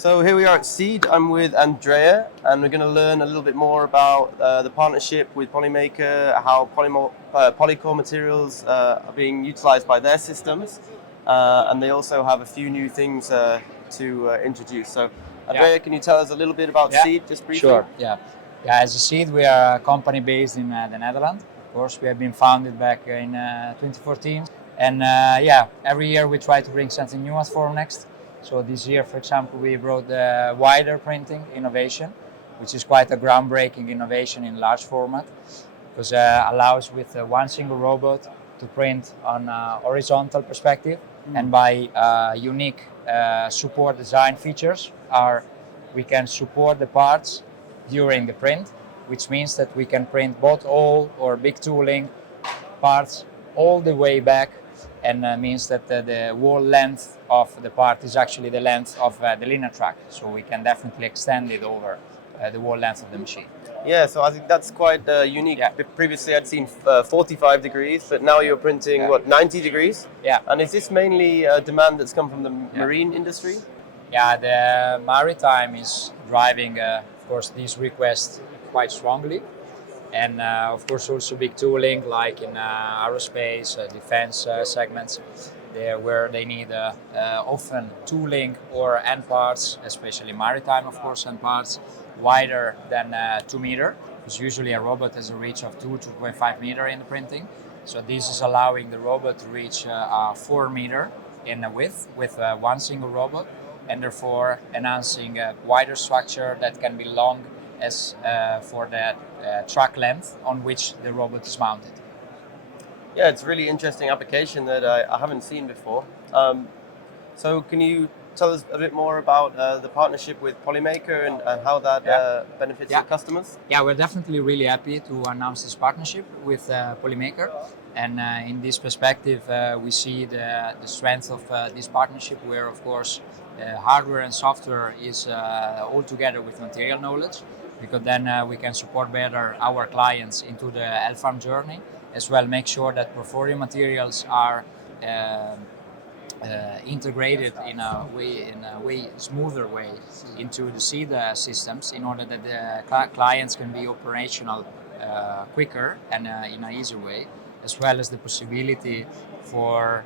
So here we are at CEAD. I'm with Andrea, and we're going to learn a little bit more about the partnership with Polymaker, how polycore materials are being utilized by their systems, and they also have a few new things to introduce. So Andrea, can you tell us a little bit about CEAD, just briefly? Sure, yeah. As a CEAD, we are a company based in the Netherlands. Of course, we have been founded back in 2014. And every year we try to bring something new at Formnext. So this year, for example, we brought the wider printing innovation, which is quite a groundbreaking innovation in large format, because it allows with one single robot to print on a horizontal perspective, and by unique support design features we can support the parts during the print, which means that we can print both all or big tooling parts all the way back, and means that the whole length of the part is actually the length of the linear track, so we can definitely extend it over the whole length of the machine. Yeah, so I think that's quite unique. Yeah. Previously I'd seen 45 degrees, but now you're printing, 90 degrees? Yeah. And is this mainly a demand that's come from the marine industry? Yeah, the maritime is driving, of course, these requests quite strongly. And of course also big tooling like in aerospace, defense segments, where they need often tooling or end parts, especially maritime of course, end parts wider than 2 meters, because usually a robot has a reach of 2.5 meters in the printing. So this is allowing the robot to reach 4 meters in width with one single robot, and therefore enhancing a wider structure that can be long as for the track length on which the robot is mounted. Yeah, it's a really interesting application that I haven't seen before. So can you tell us a bit more about the partnership with Polymaker and how that benefits your customers? Yeah, we're definitely really happy to announce this partnership with Polymaker. And in this perspective, we see the strength of this partnership, where of course hardware and software is all together with material knowledge, because then we can support better our clients into the L-Farm journey, as well make sure that portfolio materials are integrated in a way smoother way into the CEAD systems, in order that the clients can be operational quicker and in an easier way, as well as the possibility for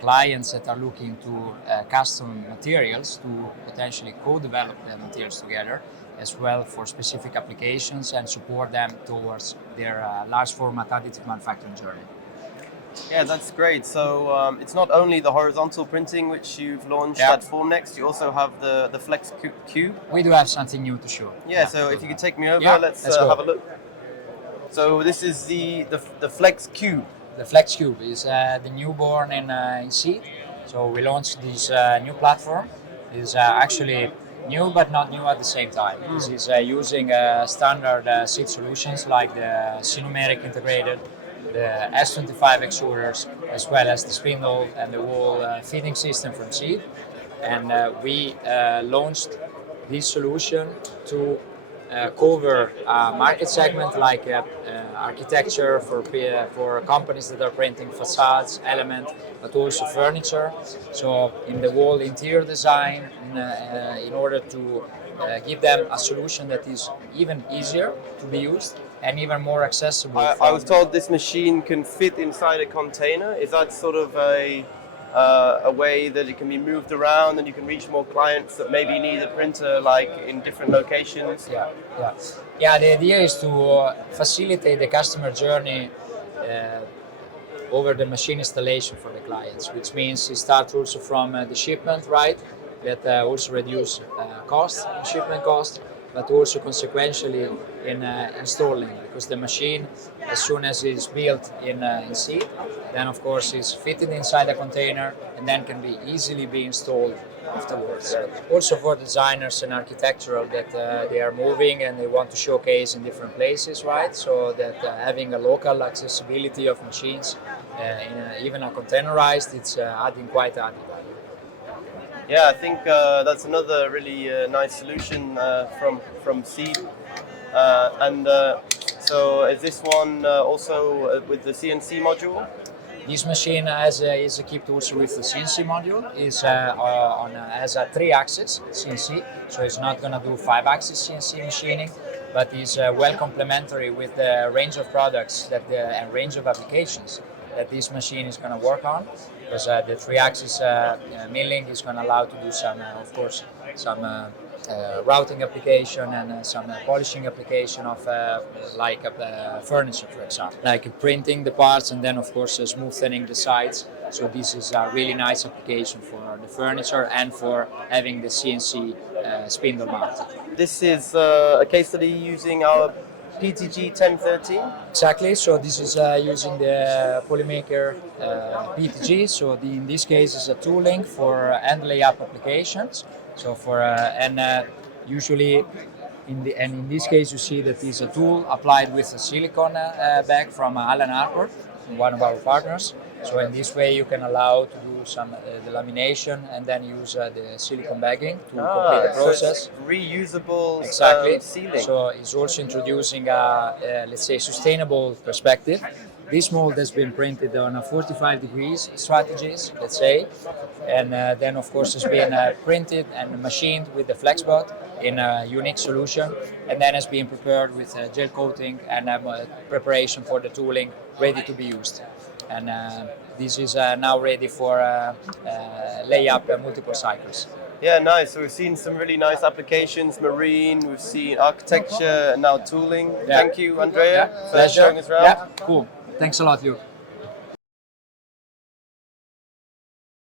clients that are looking to custom materials to potentially co-develop the materials together, as well for specific applications, and support them towards their large format additive manufacturing journey. Yeah, that's great. So it's not only the horizontal printing which you've launched at Formnext, you also have the FlexCube. We do have something new to show. Yeah, so if you could take me over, let's have a look. So this is the FlexCube. The FlexCube is the newborn in CEAD. So we launched this new platform. It's actually new but not new at the same time. This is using standard CEAD solutions like the Sinomeric integrated, the S25 extruders, as well as the spindle and the whole feeding system from CEAD. And we launched this solution to cover a market segment like architecture for companies that are printing facades, element, but also furniture. So in the whole interior design, in order to give them a solution that is even easier to be used and even more accessible. I was told this machine can fit inside a container. Is that sort of a way that it can be moved around and you can reach more clients that maybe need a printer like in different locations? Yeah, the idea is to facilitate the customer journey over the machine installation for the clients, which means it starts also from the shipment, right? That also reduce shipment cost, but also consequentially in installing, because the machine, as soon as it's built in CEAD, then of course is fitted inside a container and then can be easily be installed afterwards. Also for designers and architectural that they are moving and they want to showcase in different places, right? So that having a local accessibility of machines, even a containerized, it's adding quite added value. Yeah, I think that's another really nice solution from CEAD. So is this one also with the CNC module? This machine is equipped also with the CNC module. Has a 3-axis CNC, so it's not going to do 5-axis CNC machining, but is well complementary with the range of products and range of applications that this machine is going to work on. Because the 3-axis milling is going to allow to do some, of course, some routing application and some polishing application of furniture, for example, like printing the parts and then of course smoothing the sides. So this is a really nice application for the furniture and for having the CNC spindle mounted. This is a case study using our PTG 1013. Exactly. So this is using the Polymaker PTG. So in this case is a tooling for end layup applications. So usually in this case you see that is a tool applied with a silicone bag from Alan Harper, one of our partners. So in this way you can allow to do some the lamination and then use the silicone bagging to complete the process. So it's reusable sealing. So it's also introducing a let's say sustainable perspective. This mold has been printed on a 45 degrees strategies, let's say, and then of course it's been printed and machined with the FlexBot in a unique solution, and then has been prepared with gel coating and preparation for the tooling ready to be used. And this is now ready for layup multiple cycles. Yeah, nice. So we've seen some really nice applications, marine, we've seen architecture, and now tooling. Yeah. Thank you, Andrea, for Pleasure. showing us around. Yeah, cool. Thanks a lot, Luke.